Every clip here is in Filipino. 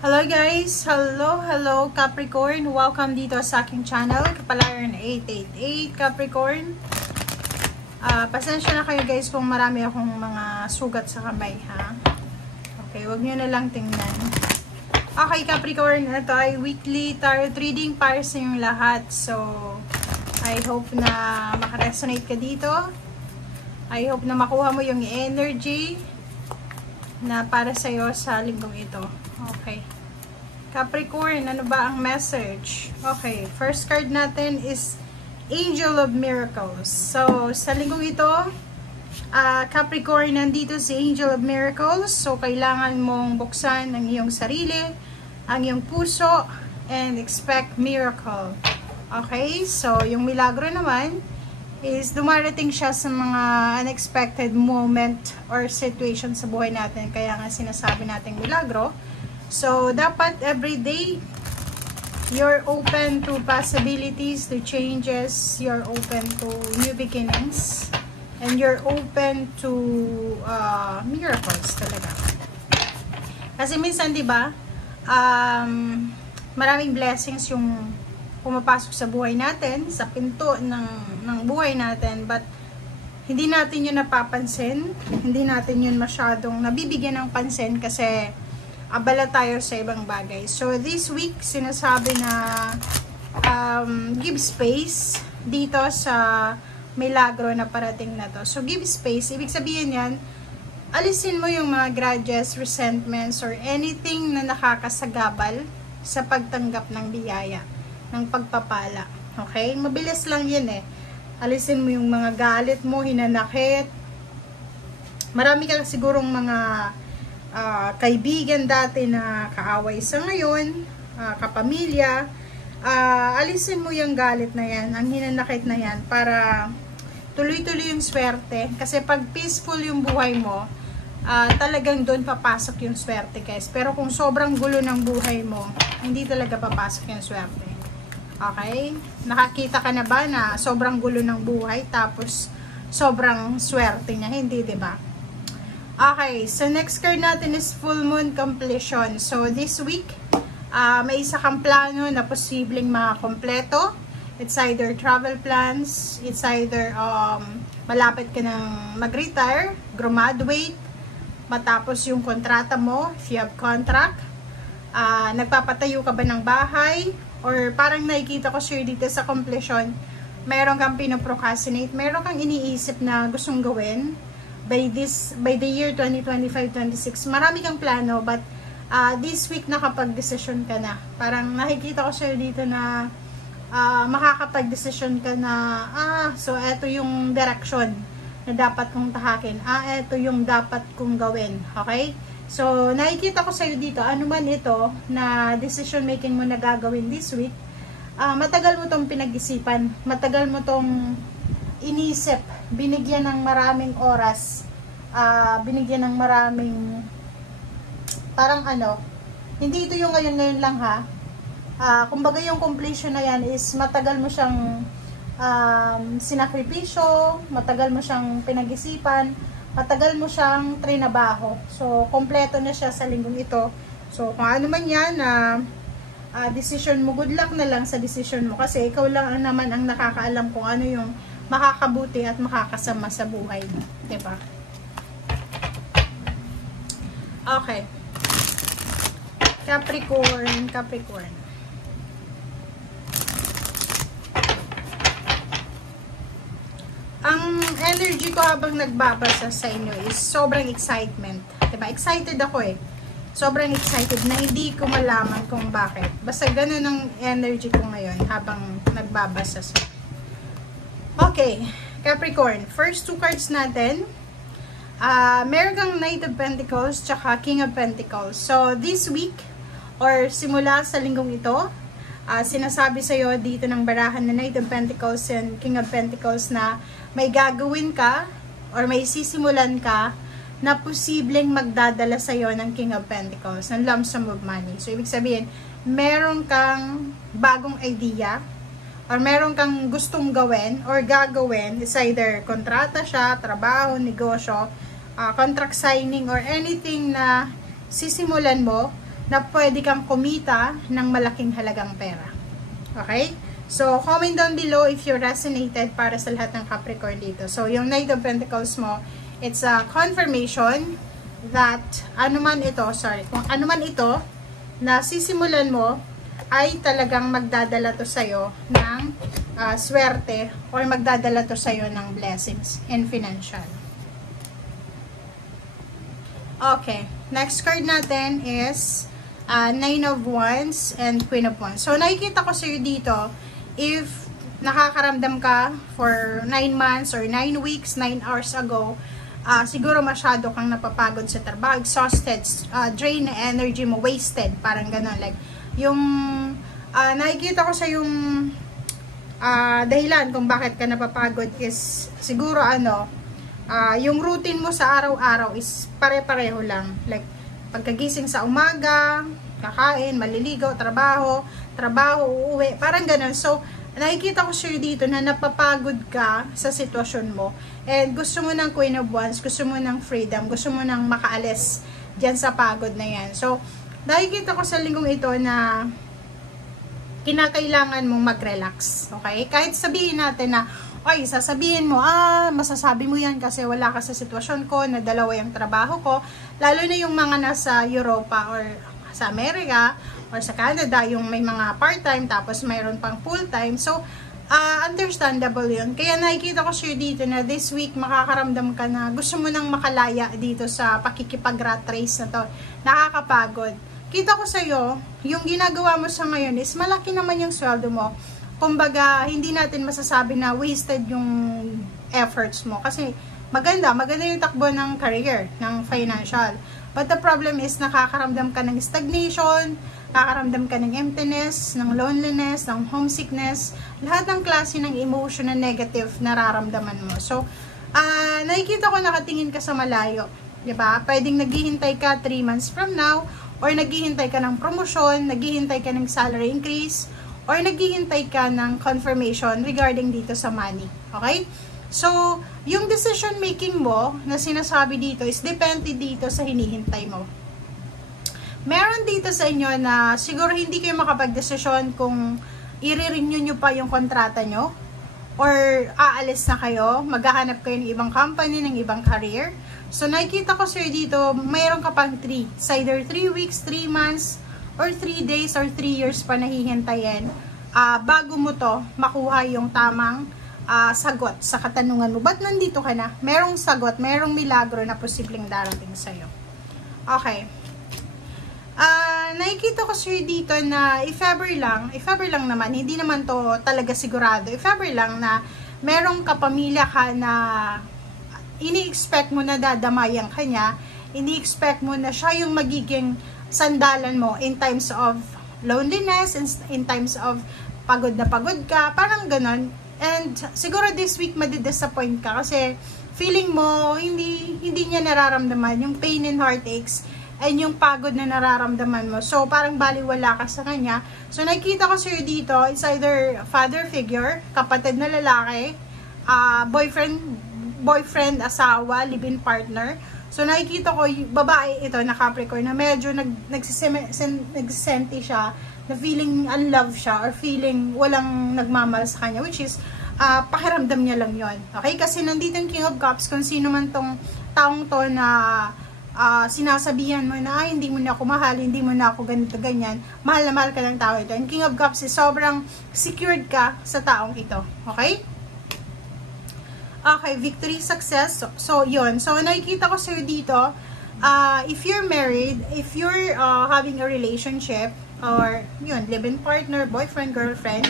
Hello guys! Hello Capricorn! Welcome dito sa aking channel, Kapalaran 888 Capricorn. Pasensya na kayo guys kung marami akong mga sugat sa kamay, ha? Okay, wag nyo na lang tingnan. Okay Capricorn, ito ay weekly tarot reading para sa inyong lahat. So, I hope na makaresonate ka dito. I hope na makuha mo yung energy na para sa'yo sa linggong ito. Okay. Capricorn, ano ba ang message? Okay, first card natin is Angel of Miracles. So, sa linggong ito, Capricorn, nandito si Angel of Miracles. So, kailangan mong buksan ang iyong sarili, ang iyong puso, and expect miracle. Okay, so yung milagro naman is dumarating siya sa mga unexpected moment or situation sa buhay natin. Kaya nga sinasabi natin milagro. So, dapat everyday, you're open to possibilities, to changes, you're open to new beginnings, and you're open to miracles talaga. Kasi minsan, di ba, maraming blessings yung pumapasok sa buhay natin, sa pinto ng buhay natin, but hindi natin yun napapansin, hindi natin yun masyadong nabibigyan ng pansin kasi abala tayo sa ibang bagay. So, this week, sinasabi na give space dito sa milagro na parating na to. So, give space. Ibig sabihin yan, alisin mo yung mga grudges, resentments, or anything na nakakasagabal sa pagtanggap ng biyaya, ng pagpapala. Okay? Mabilis lang yan eh. Alisin mo yung mga galit mo, hinanakit. Marami ka sigurong mga kaibigan dati na kaaway sa ngayon, kapamilya. Alisin mo yung galit na yan, ang hinanakit na yan, para tuloy-tuloy yung swerte. Kasi pag peaceful yung buhay mo, talagang doon papasok yung swerte, guys. Pero kung sobrang gulo ng buhay mo, hindi talaga papasok yung swerte. Okay? Nakakita ka na ba na sobrang gulo ng buhay tapos sobrang swerte niya? Hindi, diba? Okay, so next card natin is Full Moon Completion. So this week, may isa kang plano na posibleng makakompleto. It's either travel plans, it's either malapit ka ng mag-retire, graduate, matapos yung kontrata mo, if you have contract, nagpapatayo ka ba ng bahay, or parang nakikita ko sure dito sa completion, meron kang pinoprocrastinate, meron kang iniisip na gustong gawin, by the year 2025-26, marami kang plano, but this week nakapag-desisyon ka na. Parang nakikita ko sa'yo dito na makakapag-desisyon ka na, so eto yung direction na dapat kong tahakin. Eto yung dapat kong gawin. Okay? So, nakikita ko sa'yo dito, ano man ito na decision making mo na gagawin this week, matagal mo tong pinag-isipan, matagal mo tong inisip, binigyan ng maraming oras, binigyan ng maraming, parang hindi ito yung ngayon lang ha. Kumbaga yung completion na yan is matagal mo siyang sinakripisyo, matagal mo siyang pinag-isipan, matagal mo siyang trinabaho. So, kompleto na siya sa linggong ito. So, kung ano man yan, decision mo, good luck na lang sa decision mo kasi ikaw lang naman ang nakakaalam kung ano yung makakabuti at makakasama sa buhay mo. Diba? Okay. Capricorn. Ang energy ko habang nagbabasa sa inyo is sobrang excitement. Diba? Excited ako eh. Sobrang excited na hindi ko malaman kung bakit. Basta ganun ang energy ko ngayon habang nagbabasa sa inyo. Okay, Capricorn, first two cards natin, meron kang Knight of Pentacles tsaka King of Pentacles. So, this week, or simula sa linggong ito, sinasabi sa'yo dito ng barahan na Knight of Pentacles and King of Pentacles na may gagawin ka, or may sisimulan ka, na posibleng magdadala sa'yo ng King of Pentacles, ng lump sum of money. So, ibig sabihin, meron kang bagong idea, or meron kang gustong gawin or gagawin, is either kontrata siya, trabaho, negosyo, contract signing, or anything na sisimulan mo na pwede kang kumita ng malaking halagang pera. Okay? So, comment down below if you resonated para sa lahat ng Capricorn dito. So, yung Knight of Pentacles mo, it's a confirmation that kung anuman ito na sisimulan mo ay talagang magdadala to sa'yo ng swerte or magdadala to sa'yo ng blessings and financial. Okay, next card natin is Nine of Wands and Queen of Wands. So, nakikita ko sa'yo dito, if nakakaramdam ka for 9 months or 9 weeks, 9 hours ago, siguro masyado kang napapagod sa trabaho, exhausted, drain na energy mo, wasted, parang gano'n. Like, yung nakikita ko sa yung dahilan kung bakit ka napapagod is siguro yung routine mo sa araw-araw is pare-pareho lang. Like, pagkagising sa umaga, kakain, maliligo, trabaho, uuwi, parang ganun. So, nakikita ko sa'yo dito na napapagod ka sa sitwasyon mo. And gusto mo ng Queen of Wands, gusto mo ng freedom, gusto mo ng makaalis dyan sa pagod na yan. So, nakikita ko sa linggong ito na kinakailangan mong mag-relax. Okay? Kahit sabihin natin na, ay, sasabihin mo, masasabi mo yan kasi wala ka sa sitwasyon ko, na dalawa yung trabaho ko, lalo na yung mga nasa Europa or sa Amerika or sa Canada, yung may mga part-time tapos mayroon pang full-time. So, understandable yun. Kaya nakikita ko siya dito na this week makakaramdam ka na gusto mo nang makalaya dito sa pakikipag-rat race na to. Nakakapagod. Kita ko sa'yo, yung ginagawa mo sa ngayon is malaki naman yung sweldo mo. Kumbaga, hindi natin masasabi na wasted yung efforts mo. Kasi maganda yung takbo ng career, ng financial. But the problem is, nakakaramdam ka ng stagnation, nakakaramdam ka ng emptiness, ng loneliness, ng homesickness, lahat ng klase ng emotion na negative nararamdaman mo. So, nakikita ko nakatingin ka sa malayo. Diba? Pwedeng naghihintay ka 3 months from now, or naghihintay ka ng promotion, naghihintay ka ng salary increase, or naghihintay ka ng confirmation regarding dito sa money. Okay? So, yung decision making mo na sinasabi dito is depende dito sa hinihintay mo. Meron dito sa inyo na siguro hindi kayo makapag-desisyon kung i-renew nyo pa yung kontrata nyo or aalis na kayo, maghahanap kayo ng ibang company, ng ibang career. So, nakikita ko sir dito, mayroon ka pang 3. It's either 3 weeks, 3 months, or 3 days or 3 years pa nahihintayin bago mo to makuha yung tamang sagot sa katanungan mo. Ba't nandito ka na? Merong sagot, merong milagro na posibleng darating sa'yo. Okay. Nakikita ko sa'yo dito na if ever lang naman, hindi naman to talaga sigurado, if ever lang na merong kapamilya ka na ini-expect mo na dadamayan ka niya, ini-expect mo na siya yung magiging sandalan mo in times of loneliness, in times of pagod na pagod ka, parang ganon. And siguro this week madidisappoint ka kasi feeling mo hindi niya nararamdaman yung pain and heartaches and yung pagod na nararamdaman mo. So parang baliwala ka sa kanya. So nakikita ko sa'yo dito, it's either father figure, kapatid na lalaki, boyfriend, asawa, live-in partner. So, nakikita ko, babae ito na Capricorn na medyo nagsisenti siya, na feeling unloved siya, or feeling walang nagmamahal sa kanya, which is, pakiramdam niya lang yon. Okay? Kasi nandito yung King of Cups, kung sino man tong taong to na sinasabihan mo na, hindi mo na ako mahal, hindi mo na ako ganito, ganyan, mahal na mahal ka ng tao ito. And King of Cups is sobrang secured ka sa taong ito. Okay? Okay, victory, success. So yun. So, nakikita ko sa'yo dito, if you're married, if you're having a relationship, or yun, live-in partner, boyfriend, girlfriend,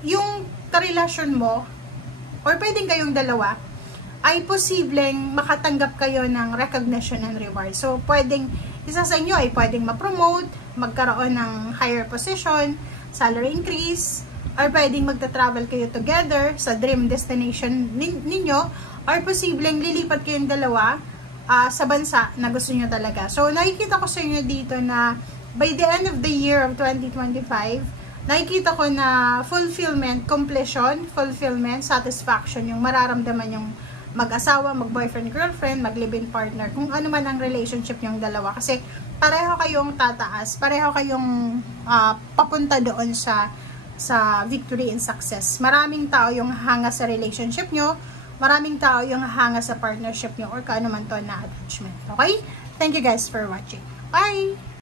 yung karelasyon mo, or pwedeng kayong dalawa, ay posibleng makatanggap kayo ng recognition and reward. So, pwedeng, isa sa inyo ay pwedeng ma-promote, magkaroon ng higher position, salary increase, or pwedeng magta-travel kayo together sa dream destination ninyo, or posibleng lilipat kayong dalawa sa bansa na gusto nyo talaga. So, nakikita ko sa inyo dito na by the end of the year of 2025, nakikita ko na fulfillment, completion, fulfillment, satisfaction, yung mararamdaman yung mag-asawa, mag-boyfriend, girlfriend, mag-live-in partner, kung ano man ang relationship yung dalawa. Kasi pareho kayong tataas, pareho kayong papunta doon sa victory and success. Maraming tao yung hanga sa relationship nyo, maraming tao yung hanga sa partnership nyo, or kaano man to na attachment. Okay? Thank you guys for watching. Bye!